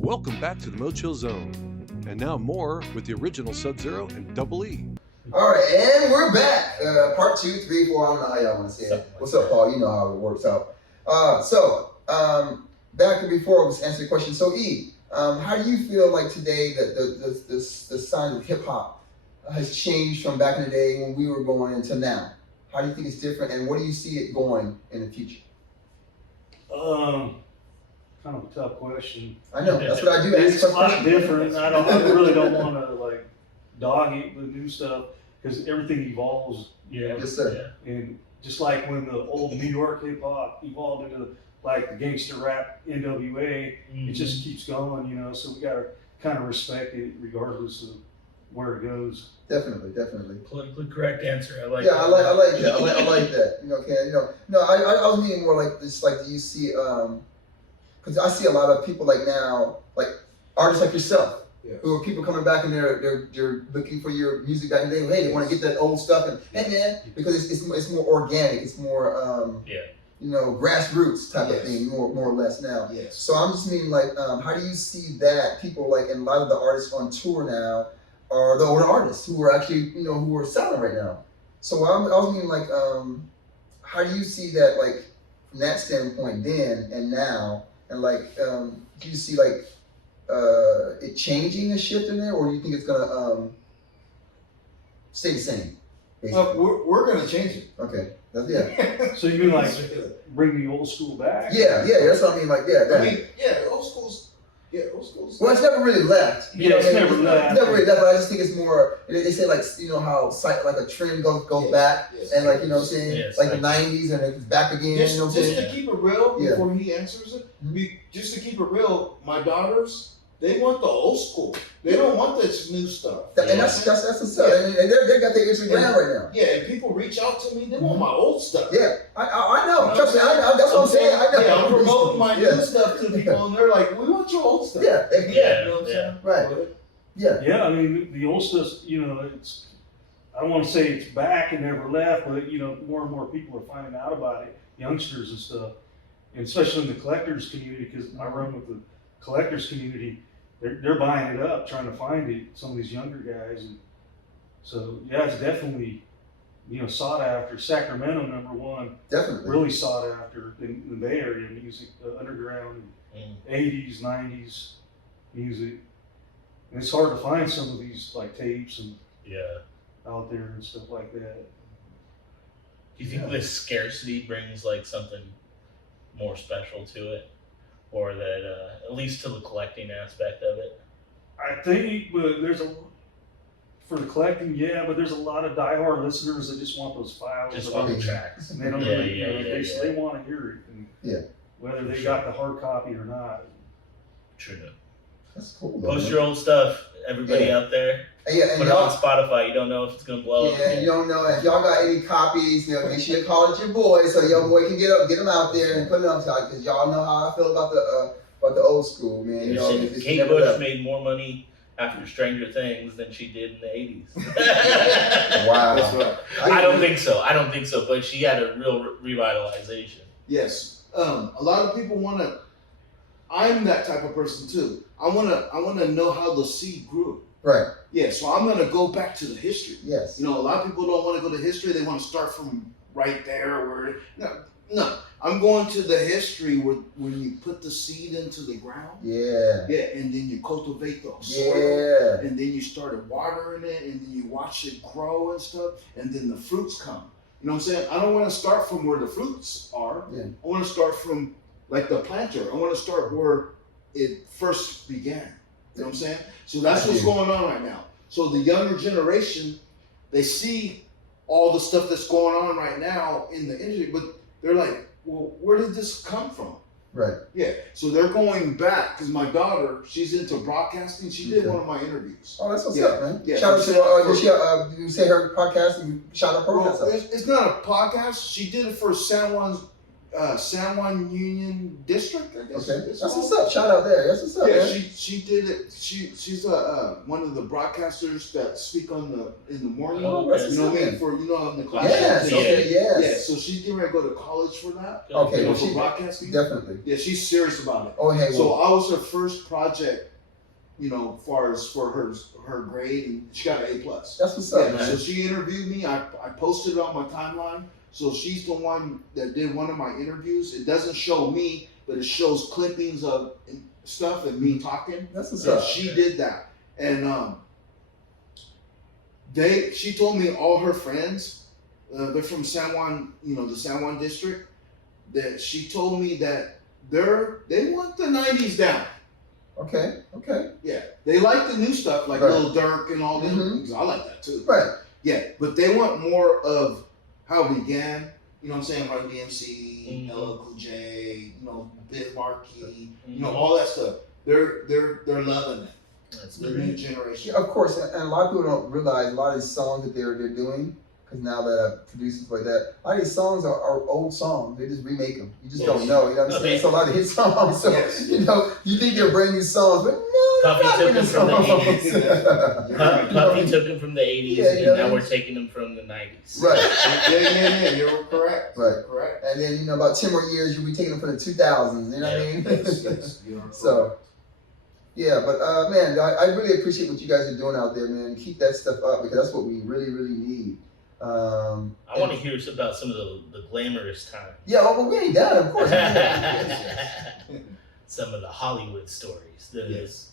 Welcome back to the MoChill Zone. And now more with the original Sub-Zero and Double E. All right, and we're back. Part 2, 3, 4, I don't know how y'all want to say it. What's up, Paul? You know how it works out. Back before I was answering the question. So, E, how do you feel like today that the sign of hip hop has changed from back in the day when we were going into now? How do you think it's different, and what do you see it going in the future? Kind of a tough question. I know, that's what I do. It's a lot different. I really don't want to like dog eat the new stuff because everything evolves. Yeah. Yes, sir. And just like when the old New York hip hop evolved into like the gangster rap NWA, it just keeps going, you know. So we gotta kind of respect it regardless of where it goes. Definitely. Politically correct answer. I like. Yeah, that. I like that. I like that. You know, no, I was meaning more like this. Like, do you see? Because I see a lot of people like now, like artists like yourself, who are people coming back and they're looking for your music back in the day. Hey, they want to get that old stuff, and hey man, because it's more organic, it's more you know, grassroots type of thing, more or less now. Yes. So I'm just meaning like, how do you see that people like, and a lot of the artists on tour now are the older artists who are actually, you know, who are selling right now. So I was meaning like, how do you see that like from that standpoint then and now? And like, do you see like it changing, a shift in there, or do you think it's gonna stay the same? We're gonna change it. Okay, that's So you mean like bring the old school back? Yeah, that's what I mean. Like, I mean, old school's. Well, it's never really left. Yeah, it's never left. It's never really left. But I just think it's more. They say like, you know how like a trend goes back, and like, you know what I'm saying, like the '90s, and it's back again. Just, you know what I'm saying? Just to keep it real, before he answers it, just to keep it real, my daughters, they want the old school. They don't want this new stuff. And that's what's up. And they got their Instagram right now. Yeah, and people reach out to me. They want my old stuff. Yeah, I know. Trust me, I know. That's what I'm saying. I know. Yeah, I'm promoting my new stuff to people, and they're like, "We want your old stuff." Yeah, you know what I'm saying? Right. Yeah, I mean the old stuff. You know, it's. I don't want to say it's back and never left, but you know, more and more people are finding out about it, youngsters and stuff, and especially in the collectors community, because I run with the collectors community. They're buying it up, trying to find it. Some of these younger guys, and so yeah, it's definitely, you know, sought after. Sacramento, #1, definitely really sought after in the Bay Area music, underground, 80s, 90s music. And it's hard to find some of these like tapes and out there and stuff like that. Do you think this scarcity brings like something more special to it? Or that, at least to the collecting aspect of it? I think, but for the collecting, but there's a lot of diehard listeners that just want those files. Just want the tracks. And they don't they want to hear it. And whether they got the hard copy or not. True. That's cool. Post your old stuff, everybody out there. And put it on Spotify. You don't know if it's gonna blow up. Yeah, you don't know if y'all got any copies. You know, make sure you call it your boy, so your boy can get them out there and put it on top. Because y'all know how I feel about the old school, man. You know, Kate Bush made more money after Stranger Things than she did in the '80s. Wow. That's right. I don't think so. But she had a real revitalization. Yes. A lot of people want to. I'm that type of person too. I wanna know how the seed grew. Right. Yeah, so I'm gonna go back to the history. Yes. You know, a lot of people don't want to go to history. They want to start from right there. No. I'm going to the history where when you put the seed into the ground. Yeah. Yeah, and then you cultivate the soil. Yeah. And then you started watering it, and then you watch it grow and stuff, and then the fruits come. You know what I'm saying? I don't want to start from where the fruits are. Yeah. I want to start from like the planter. I want to start where it first began. You know what I'm saying? So that's what's going on right now. So the younger generation, they see all the stuff that's going on right now in the industry, but they're like, well, where did this come from? Right. Yeah. So they're going back, because my daughter, she's into broadcasting. She did one of my interviews. Oh, that's what's up, man. Yeah. Shout out to did you say her podcast and shout out her podcast? It's not a podcast. She did it for San Juan's San Juan Union District, I guess. Okay, it's that's called. what's up. Shout out there. That's what's up, Yeah, man. she did it. She's one of the broadcasters that speak in the morning. Oh, that's you know what's what I up, mean? For in the class. Yes. Yeah. Okay. Yes. Yeah, so she's getting ready to go to college for that. Okay. You know, Well, for she broadcasting. definitely. Yeah, she's serious about it. Oh, hey. So Well, I was her first project, far as for her grade, and she got an A+. that's what's up, Yeah, man. so she interviewed me. I posted it on my timeline. So she's the one that did one of my interviews. It doesn't show me, but it shows clippings of stuff and me talking. That's what's So up. she did that, and she told me all her friends, they're from San Juan, the San Juan district. That she told me that they want the '90s down. Okay. Okay. Yeah, they like the new stuff like Right. Lil Durk and all them. Mhm. Things. I like that too. Right. Yeah, but they want more of how it began. You know what I'm saying? Run DMC, LL Cool J, Bit Marquee, all that stuff. They're loving it. That's The great. new generation. Yeah, of course, and a lot of people don't realize a lot of these songs that they're doing, because now that producers like that, a lot of these songs are old songs. They just remake them. You just don't know. You know what I'm saying? It's a lot of hit songs. So Yes. you think they're brand new songs, but no, Puffy they're not took brand new them from the songs. 80s. Puffy took them from the 80s, Yeah, you know and now what I we're mean? taking them from the 90s. Right. Yeah. You're correct. Right. You're correct. And then about 10 more years, you'll be taking them from the 2000s. You know what I mean? Yes, you're correct. So, yeah, but man, I really appreciate what you guys are doing out there, man. Keep that stuff up because that's what we really, really need. I want to hear about some of the glamorous times. Yeah, well, we ain't done, of course. Yes. Some of the Hollywood stories. Yes.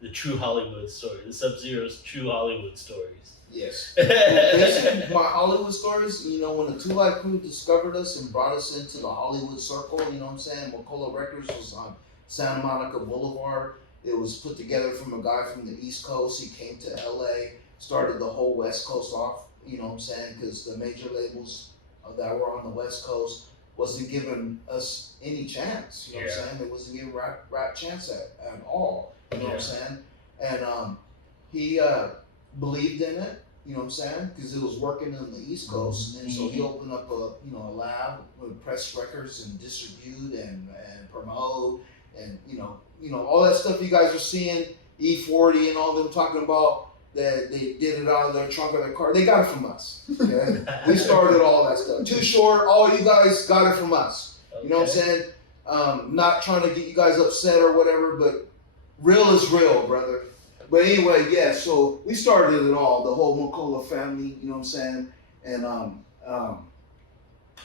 The true Hollywood story. The Sub-Zero's true Hollywood stories. Yes. Basically, my Hollywood stories, when the Two Live Crew discovered us and brought us into the Hollywood circle, you know what I'm saying? MoChill Records was on Santa Monica Boulevard. It was put together from a guy from the East Coast. He came to LA, started the whole West Coast off, you know what I'm saying? Because the major labels that were on the West Coast wasn't giving us any chance, you know what I'm saying? It wasn't giving rap chance at all, you know what I'm saying? And he believed in it, you know what I'm saying? Because it was working on the East Coast, and so he opened up a lab with press records and distribute and promote and all that stuff you guys are seeing, E40 and all them talking about that they did it out of their trunk of their car. They got it from us. Okay? We started all that stuff. Too Short, all you guys got it from us. You know what I'm saying? Not trying to get you guys upset or whatever, but real is real, brother. But anyway, yeah, so we started it all, the whole MoChill family, you know what I'm saying? And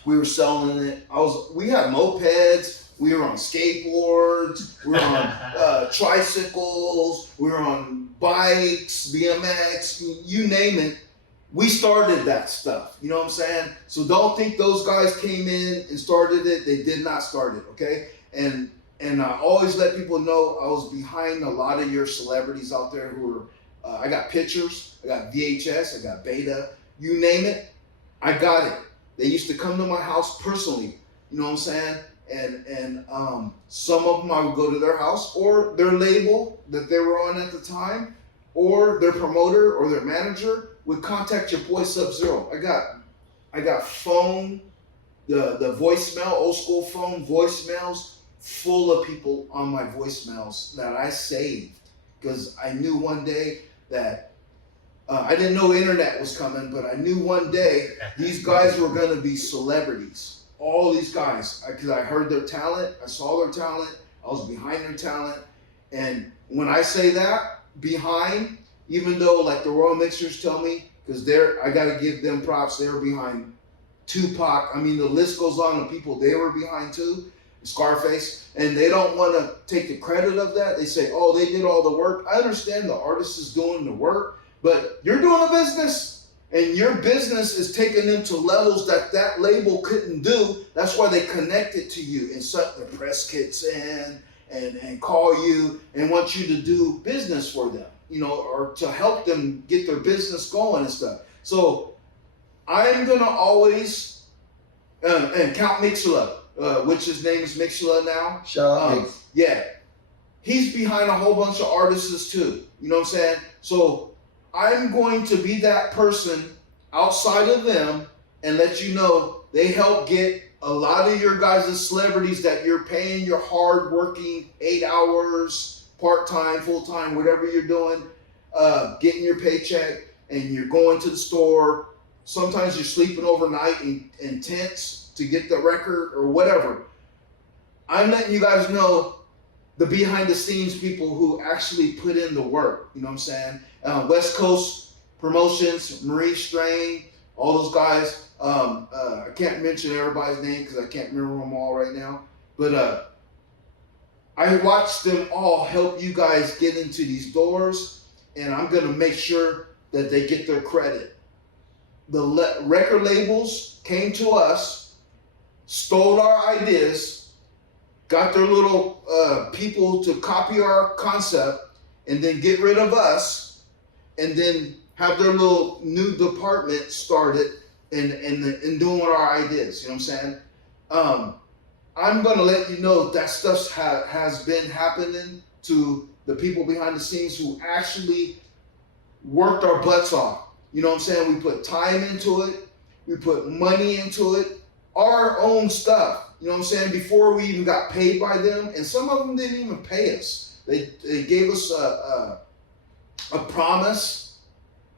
we were selling it. We had mopeds, we were on skateboards, we were on tricycles, we were on bikes, BMX, you name it. We started that stuff, you know what I'm saying? So don't think those guys came in and started it. They did not start it, okay? And I always let people know I was behind a lot of your celebrities out there who are, I got pictures, I got VHS, I got Beta, you name it, I got it. They used to come to my house personally, you know what I'm saying? And some of them I would go to their house or their label that they were on at the time, or their promoter or their manager would contact your boy Sub-Zero. I got phone, the voicemail, old school phone voicemails full of people on my voicemails that I saved because I knew one day that I didn't know internet was coming, but I knew one day these guys were going to be celebrities. All these guys, because I heard their talent, I saw their talent, I was behind their talent. And when I say that, behind, even though like the Royal Mixers tell me, because I got to give them props, they were behind Tupac. I mean, the list goes on of people they were behind too. Scarface, and they don't want to take the credit of that. They say, oh, they did all the work. I understand the artist is doing the work, but you're doing a business, and your business is taking them to levels that label couldn't do. That's why they connected to you and set the press kits in and call you and want you to do business for them, or to help them get their business going and stuff. So I'm going to always, and Count Mixula, which his name is Mixula now. Shout out Mix. Yeah. He's behind a whole bunch of artists too. You know what I'm saying? So I'm going to be that person outside of them and let you know they helped get a lot of your guys' celebrities that you're paying your hard working 8 hours, part-time, full-time, whatever you're doing, getting your paycheck, and you're going to the store. Sometimes you're sleeping overnight in tents to get the record or whatever. I'm letting you guys know the behind the scenes people who actually put in the work. You know what I'm saying? West Coast Promotions, Marie Strain, all those guys. I can't mention everybody's name because I can't remember them all right now. But I watched them all help you guys get into these doors, and I'm going to make sure that they get their credit. The record labels came to us, stole our ideas, got their little people to copy our concept, and then get rid of us, and then have their little new department started and doing our ideas. You know what I'm saying? I'm going to let you know that stuff has been happening to the people behind the scenes who actually worked our butts off. You know what I'm saying? We put time into it. We put money into it. Our own stuff. You know what I'm saying? Before we even got paid by them. And some of them didn't even pay us. They gave us a promise,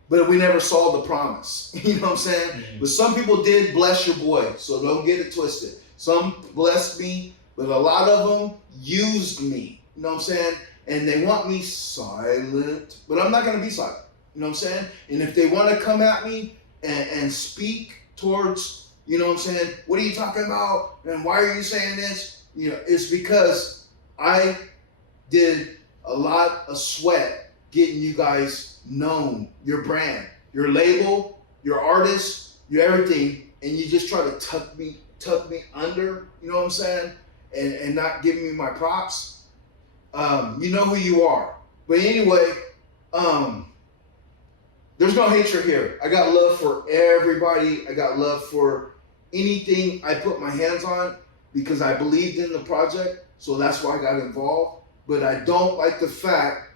but we never saw the promise. You know what I'm saying? Mm-hmm. But some people did bless your boy. So don't get it twisted. Some blessed me, but a lot of them used me. You know what I'm saying? And they want me silent, but I'm not going to be silent. You know what I'm saying? And if they want to come at me and speak towards, you know what I'm saying? What are you talking about? And why are you saying this? You know, it's because I did a lot of sweat getting you guys known, your brand, your label, your artist, your everything, and you just try to tuck me under, you know what I'm saying? And not giving me my props. You know who you are. But anyway, there's no hatred here. I got love for everybody. I got love for anything I put my hands on because I believed in the project. So that's why I got involved. But I don't like the fact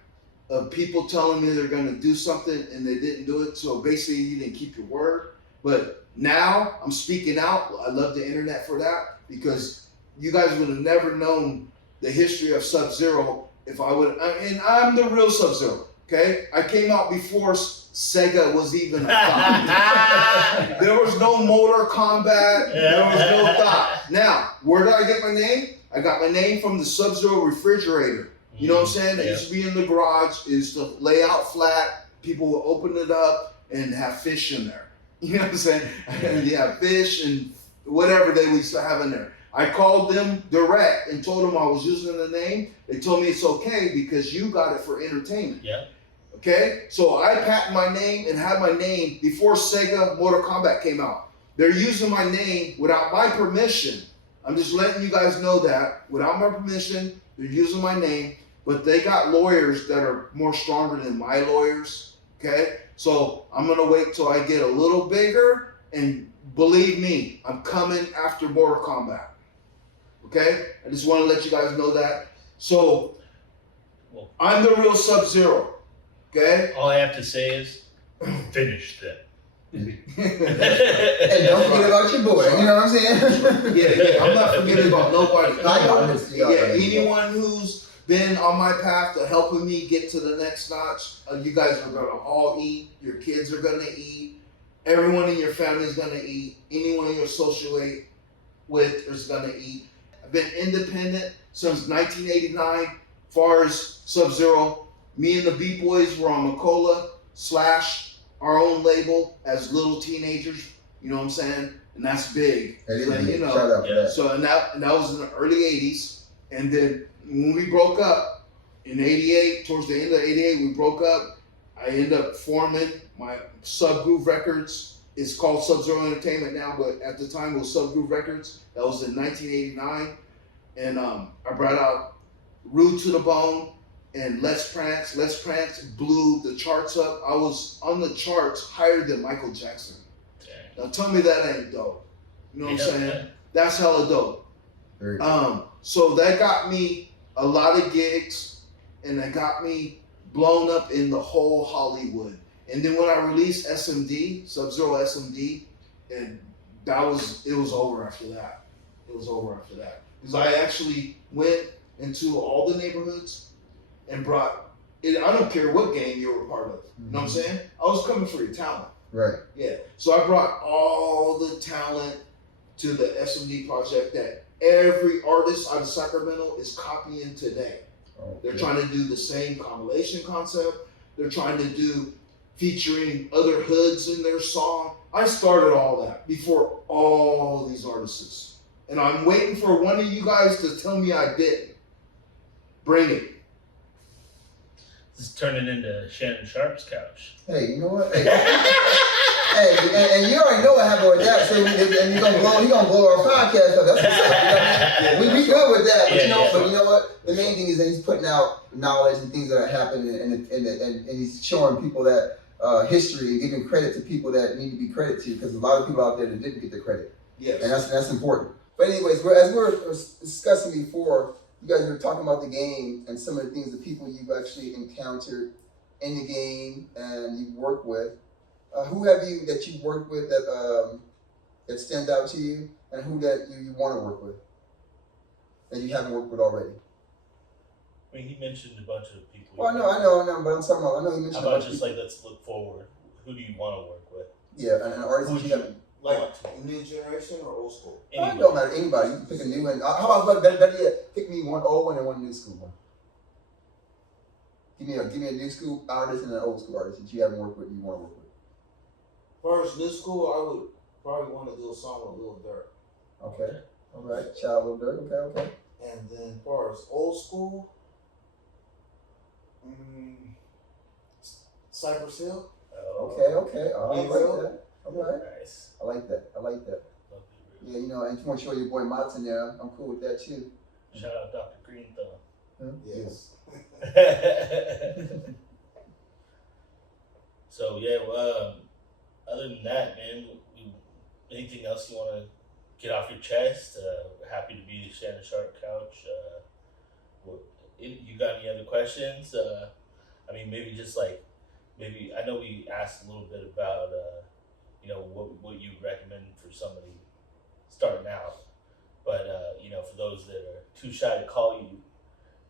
of people telling me they're going to do something and they didn't do it. So basically you didn't keep your word. But now I'm speaking out. I love the internet for that because you guys would have never known the history of Sub-Zero if I would. And I'm the real Sub-Zero. Okay, I came out before Sega was even a thought. There was no Motor Combat. There was no thought. Now, where did I get my name? I got my name from the Sub-Zero refrigerator. You know what I'm saying? That used to be in the garage. It used to lay out flat. People would open it up and have fish in there. You know what I'm saying? And you have fish and whatever they used to have in there. I called them direct and told them I was using the name. They told me it's okay because you got it for entertainment. Yeah. Okay? So I patented my name and had my name before Sega Motor Combat came out. They're using my name without my permission. I'm just letting you guys know that. Without my permission, they're using my name. But they got lawyers that are more stronger than my lawyers. Okay? So I'm going to wait till I get a little bigger. And believe me, I'm coming after Mortal Kombat. Okay? I just want to let you guys know that. So I'm the real Sub-Zero. Okay? All I have to say is, finish that. And don't forget about your boy. You know what I'm saying? Yeah. I'm not forgetting about nobody. I know this. Anyone who's been on my path to helping me get to the next notch, you guys are going to all eat. Your kids are going to eat. Everyone in your family is going to eat. Anyone you're associated with is going to eat. I've been independent since 1989 as far as Sub-Zero. Me and the B-Boys were on MoChill / our own label as little teenagers. You know what I'm saying? And that's big. You know. So and that was in the early 80s. And then when we broke up in 88, towards the end of 88, we broke up. I ended up forming my Subgroove Records. It's called Sub-Zero Entertainment now, but at the time it was Subgroove Records. That was in 1989. And I brought out Rude to the Bone and Let's Prance. Let's Prance blew the charts up. I was on the charts higher than Michael Jackson. Now tell me that ain't dope. You know what I'm saying? Yeah. That's hella dope. So that got me a lot of gigs, and that got me blown up in the whole Hollywood. And then when I released SMD, Sub-Zero SMD, and it was over after that. it was over after that. Because I actually went into all the neighborhoods and brought it. I don't care what gang you were a part of. You know what I'm saying? I was coming for your talent. Right. Yeah. So I brought all the talent to the SMD project that every artist out of Sacramento is copying today. They're trying to do the same compilation concept. They're trying to do featuring other hoods in their song. I started all that before all these artists. And I'm waiting for one of you guys to tell me I didn't. Bring it. This is turning into Shannon Sharp's couch. Hey, you know what? Hey, and you already know what happened with that. So and he gonna blow our podcast up. That's what's up. You know? We good with that. But but you know what? The main thing is that he's putting out knowledge and things that are happening, and he's showing people that history and giving credit to people that need to be credited to, because a lot of people out there that didn't get the credit. Yes. And that's important. But anyways, as we were discussing before, you guys were talking about the game and some of the things, the people you've actually encountered in the game and you work with. Who have you that you worked with that stands out to you, and who that you want to work with that you haven't worked with already? I mean, he mentioned a bunch of people. Well, I know, but I'm talking about. I know he mentioned. How about a bunch just of like, let's look forward? Who do you want to work with? Yeah, and artists Who that would you you haven't. Like new generation or old school? It don't matter, anybody. You can pick a new one. How about better yet? Pick me one old one and one new school one. Give me a new school artist and an old school artist that you haven't worked with and you want to work with. As far as new school, I would probably want to do a song with Lil Durk. Okay. All right. Shout out Lil Durk. Okay. And then as far as old school, Cypress Hill. Oh, Okay. I like that. All right. Nice. I like that. Lovely. Yeah, you know, and if you want to show your boy Mott's in there, I'm cool with that too. Shout out Dr. Green Thumb. Yes. So yeah, well, other than that, man, anything else you want to get off your chest? Happy to be the Shannon Sharp couch. You got any other questions? I mean, maybe just like, I know we asked a little bit about, you know, what you recommend for somebody starting out, but you know, for those that are too shy to call you,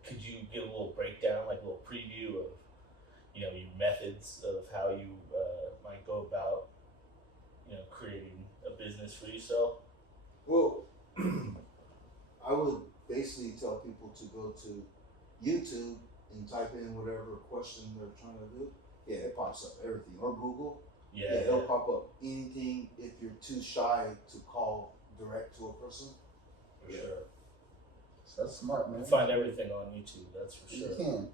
could you give a little breakdown, like a little preview of, you know, your methods of how you might go about, you know, creating a business for yourself? Well, I would basically tell people to go to YouTube and type in whatever question they're trying to do. Yeah, it pops up everything. Or Google. Yeah, It'll pop up anything if you're too shy to call direct to a person. for sure. That's smart, You man. can find everything on YouTube, that's for You sure. can.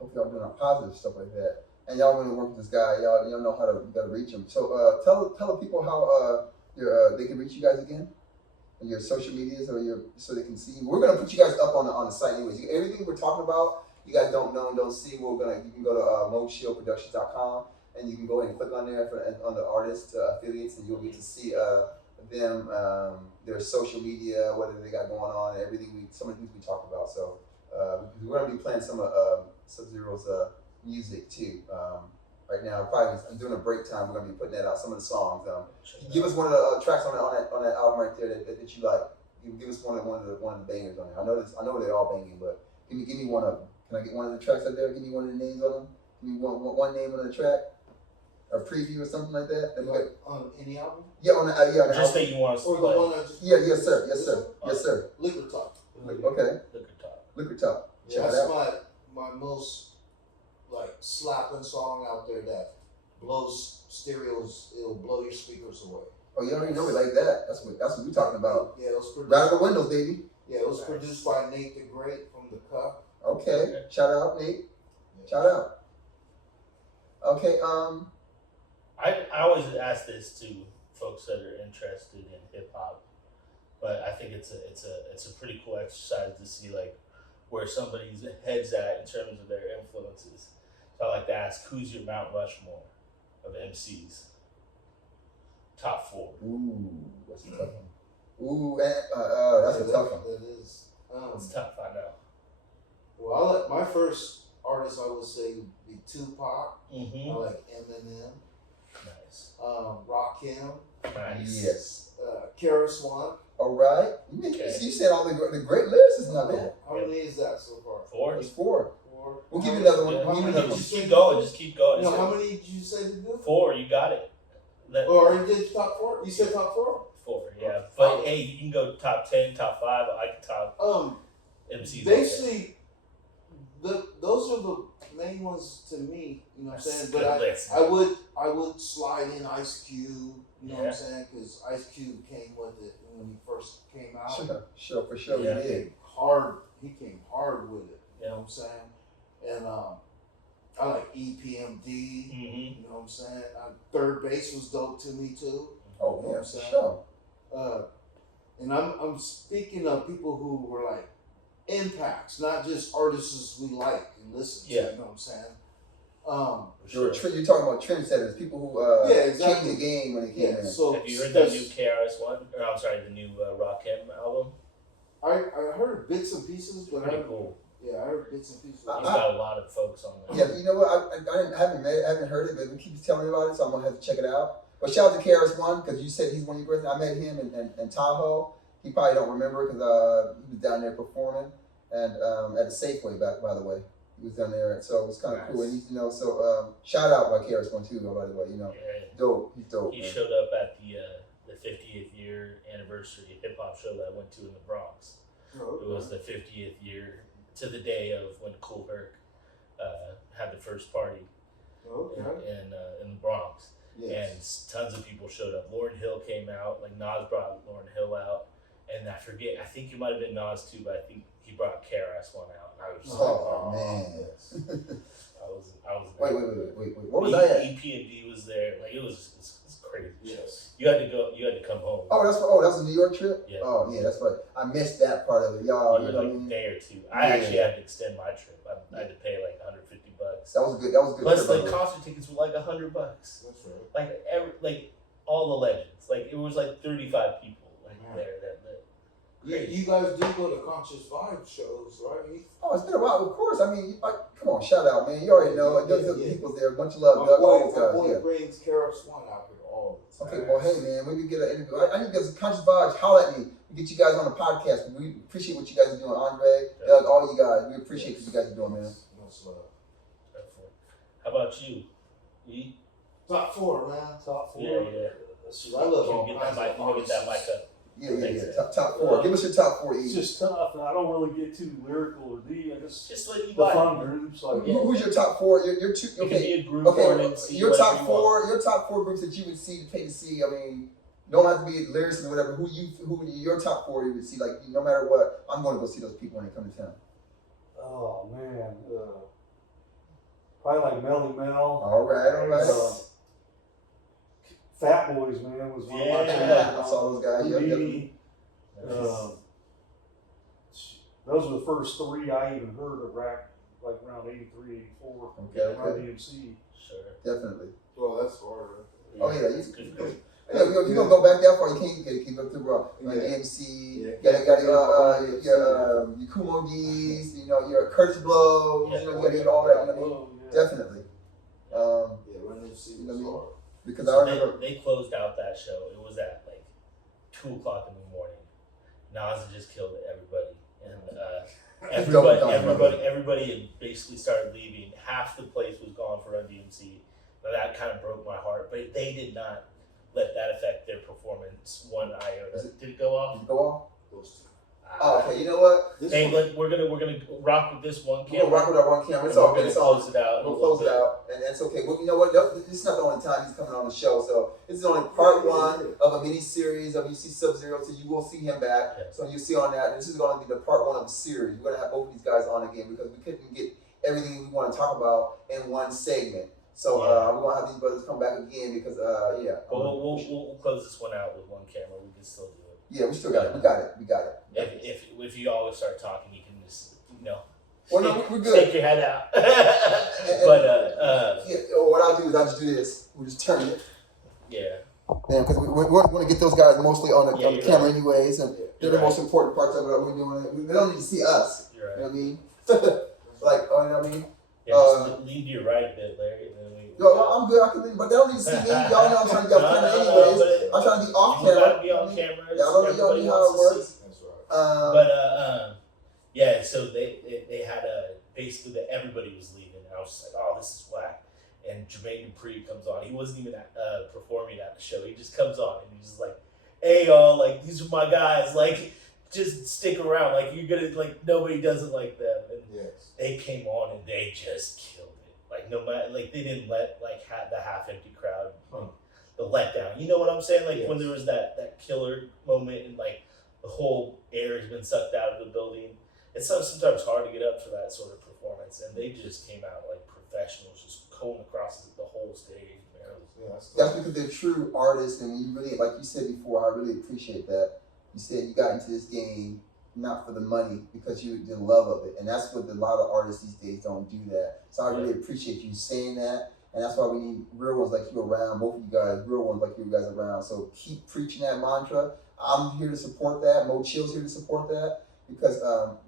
Hope y'all doing positive stuff like that. And y'all want to work with this guy. Y'all know how to you gotta reach him. So tell the people how they can reach you guys again. And your social medias or so they can see you. We're gonna put you guys up on the site anyways. Everything we're talking about, you guys don't know and don't see. You can go to MoChillProductions.com and you can go ahead and click on there on the artist affiliates, and you'll get to see them, their social media, what they got going on, and some of the things we talked about. So we're gonna be playing some of Sub-Zero's music too. Right now, I'm doing a break time. We're gonna be putting that out. Some of the songs. Give us one of the tracks on that album right there that you like. Give us one of the bangers on there. I know they're all banging, but give me one of them. Can I get one of the tracks out there? Give me one of the names on them. Give me one name on the track, a preview or something like that. On any album? Yeah, on the Just album. that you want us to Or the play. one that just Yes sir. Liquor Talk. Okay, Liquor Talk. Liquor Top. Yeah, Check it that's out. my most like slapping song out there that blows stereos. It'll blow your speakers away. Oh, you already know we like that. That's what we're talking about. Yeah, it was produced. Right out the windows, baby. Yeah, it was produced by Nate the Great from The Cup. Okay. Shout out, Nate. Shout out. Okay. I always ask this to folks that are interested in hip hop, but I think it's a pretty cool exercise to see like where somebody's head's at in terms of their influences. So I like to ask, who's your Mount Rushmore of MCs? Top 4. Ooh, that's a tough one. Ooh, that's a tough one. That is. It's tough, I know. Well, my first artist I would say would be Tupac. Mm-hmm. I like Eminem. Nice. Rakim. Nice. Yes. KRS-One. All right. You said all the great lyricists now, man. How many is that so far? 4. It's 4. 4. We'll give you another one. Yeah. We'll give you another one. Just keep going. Just keep going. No, how many did you say to do? 4. You got it. Or you did top 4? You said top 4? 4. Yeah. But hey, you can go top 10, top 5. I can top MCs. Basically, those are the main ones to me. You know what I'm saying? But I would slide in Ice Cube. You know what I'm saying? Because Ice Cube came with it when he first came out. Sure, for sure. Yeah. He did. He came hard with it. You know what I'm saying? And I like EPMD. You know what I'm saying? Third Base was dope to me too. Oh, you know yeah, what I'm saying? sure. And I'm speaking of people who were like impacts, not just artists we like and listen to. You know what I'm saying? You're talking about trendsetters, people who exactly. changed the game when they came in. So have you heard that new KRS-One? Or I'm sorry, the new Rakim album? I heard bits and pieces, but Pretty cool. Yeah, I heard bits and pieces. He's got a lot of folks on there. Yeah, you know what? I haven't heard it, but he keeps telling me about it, so I'm gonna have to check it out. But shout out to KRS-One because you said he's one of your birthdays. I met him in Tahoe. He probably don't remember because he was down there performing and at the Safeway, by the way. He was down there, so it was kind of cool. And shout out by KRS-One too, by the way. Dope. He's dope. He showed up at the 50th year anniversary hip hop show that I went to in the Bronx. It was the 50th year to the day of when Kool Herc had the first party in the Bronx. And tons of people showed up. Lauryn Hill came out, like Nas brought Lauryn Hill out, and I think it might have been Nas too, but I think he brought KRS-One out. And I was just man. I was Wait. What was that? EPMD was there. Like it was crazy. Yes. You had to come home. That was a New York trip? Yeah. Oh yeah, that's right. I missed that part of it. Y'all, You you were know like what I mean? a day or two. I actually had to extend my trip. I had to pay like $150. That was a good Plus, trip. like concert tickets were like $100. That's right. Like all the legends. Like it was like 35 people there. You guys do go to Conscious Vibe shows, right? Oh, it's been a while. Of course. I mean, come on, shout out, man. You already know. Those people there. A bunch of love. My boy brings KRS-One out here all the time. Okay, well, hey, man, maybe get an interview. I need to get some Conscious Vibes. Holler at me. We get you guys on the podcast. We appreciate what you guys are doing. Andre, Doug, all you guys. We appreciate what you guys are doing, man. How about you? E? Top 4, man. Top 4. Yeah. I love you get that mic up. Yeah. Top 4. Give us your top 4. It's just tough. I don't really get too lyrical or deep. I just what you the like. fun groups. Like, Who's your top 4? Your two. It can Okay. be a group or an MC, Your whatever top you 4. want. Your top 4 groups that you would pay to see. I mean, don't have to be lyricists or whatever. Who your top 4 you would see? Like no matter what, I'm going to go see those people when they come to town. oh man, probably like Melly Mel. All right. Fat Boys, man, was one of my Yeah. favorites. I saw those guys. Houdini. Those were the first 3 I even heard of rap, like around 83, 84. Okay. RDMC. Sure. Definitely. Well, that's hard. Oh yeah, Good. you don't go back that far. You can't keep up through like AMC. Got your Kumo D's. Your Curtis Blow. You got to get all that. You know what I mean? Definitely. Run MC was hard. Because So I remember they closed out that show. It was at like 2 o'clock in the morning. Nas had just killed everybody, and everybody had basically started leaving. Half the place was gone for Run DMC. Now that kind of broke my heart, but they did not let that affect their performance one iota. Did it go off? go off. Those two. Oh, okay. You know what? We're gonna rock with this one We're gonna camera. rock with our one camera. It's and all we're good. gonna close it out. We'll close it out, and that's okay. Well, you know what? This is not the only time he's coming on the show. So this is only part 1 of a mini series of UC Sub-Zero. So you will see him back. Yeah. So you see on that. And this is going to be the part 1 of a series. We're gonna have both of these guys on again because we couldn't get everything we want to talk about in one segment. So we're gonna have these brothers come back again because But we'll close this one out with one camera. We can still do it. Yeah, we still got it. We got it. If you always start talking, you can just Well, no, we're good. stick your head out. But what I'll do is I'll just do this. We'll just turn it. yeah. Yeah, because we want to get those guys mostly on the you're camera right. anyways, and they're the You're most important parts of it. We're doing. They don't need to see us. You're right. You know what I mean? Like, you know what I mean? Yeah, just lean to your right a bit, Larry. And then Yo, I'm good. I can leave, but they don't need to see me. Y'all know I'm trying to get on camera anyways. I'm trying to be off You camera. gotta be on camera. Yeah, I don't know Everybody how it wants to works. see. That's right. But yeah, so they had basically that everybody was leaving, and I was just like, oh, this is whack. And Jermaine Dupri comes on. He wasn't even performing at the show. He just comes on and he's just like, hey y'all, like these are my guys, like just stick around, like you're gonna like nobody doesn't like them. And Yes. they came on and they just killed it. Like no matter, like they didn't let like the half empty crowd, the letdown. You know what I'm saying? Like when there was that killer moment and like the whole air has been sucked out of the building. It's sometimes hard to get up for that sort of performance, and they just came out like professionals, just going across the whole stage, man. Yeah, That's because they're true artists, and you really, like you said before, I really appreciate that. You said you got into this game not for the money, because the love of it, and that's what a lot of artists these days don't do that. So I really appreciate you saying that, and that's why we need real ones like you around, both of you guys, real ones like you guys around. So keep preaching that mantra. I'm here to support that. MoChill's here to support that, because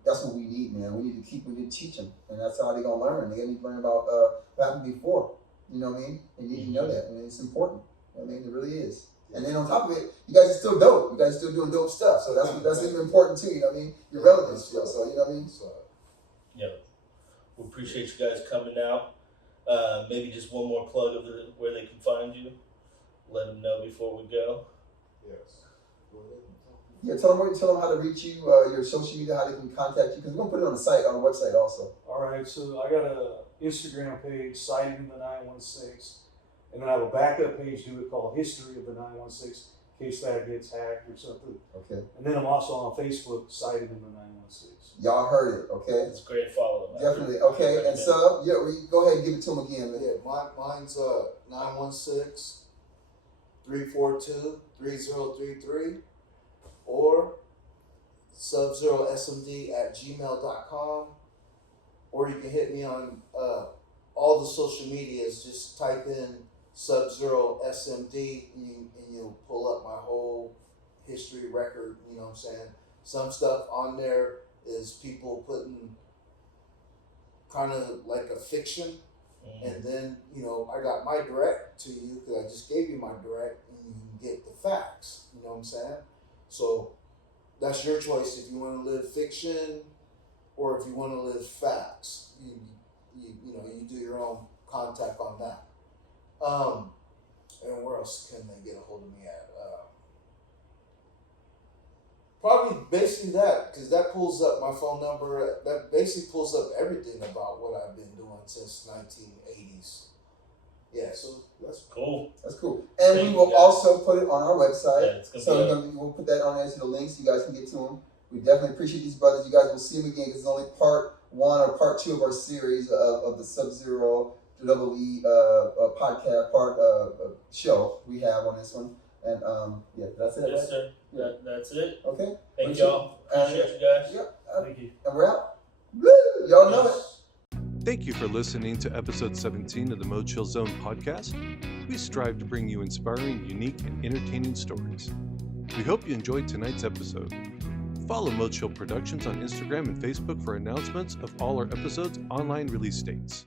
that's what we need, man. We need to teach them, and that's how they're gonna learn. They need to learn about what happened before. You know what I mean? And you need to know that. I mean, it's important. I mean, it really is. And then on top of it, you guys are still dope. You guys are still doing dope stuff. So that's even important too. You know what I mean? You're relevant still. So you know what I mean? Yeah, we appreciate you guys coming out. Maybe just one more plug of where they can find you. Let them know before we go. Yes. Yeah, tell them how to reach you, your social media, how they can contact you, because we're gonna put it on the site, on the website also. All right, so I got a Instagram page, Cited in the 916, and then I have a backup page to it called History of the 916, in case that gets hacked or something. Okay. And then I'm also on Facebook, Cited in the 916. Y'all heard it, okay? It's a great follow. Definitely. Okay, and so go ahead and give it to them again, man. Yeah, mine's 916-342-3033 or sub-zerosmd@gmail.com, or you can hit me on all the social medias. Just type in sub-zerosmd and you'll pull up my whole history record. You know what I'm saying? Some stuff on there is people putting kind of like a fiction, and then I got my direct to you because I just gave you my direct, and you can get the facts. You know what I'm saying? So that's your choice if you want to live fiction or if you want to live facts. You do your own contact on that. And where else can they get a hold of me at? Probably basically that, because that pulls up my phone number. That basically pulls up everything about what I've been doing since 1980s. Yeah, so that's Cool. That's cool. And we will also put it on our website. Yeah, it's gonna So we'll put that on there to the links. You guys can get to them. We definitely appreciate these brothers. You guys will see them again, because it's only part 1 or part 2 of our series of the Sub-Zero EE podcast show we have on this one. And that's it. Yes, Right? sir. Yeah. That's it. Okay. Thank y'all. Appreciate you guys. Thank you. And we're out. Woo! Y'all know it. Thank you for listening to episode 17 of the MoChill Zone podcast. We strive to bring you inspiring, unique, and entertaining stories. We hope you enjoyed tonight's episode. Follow MoChill Productions on Instagram and Facebook for announcements of all our episodes' online release dates.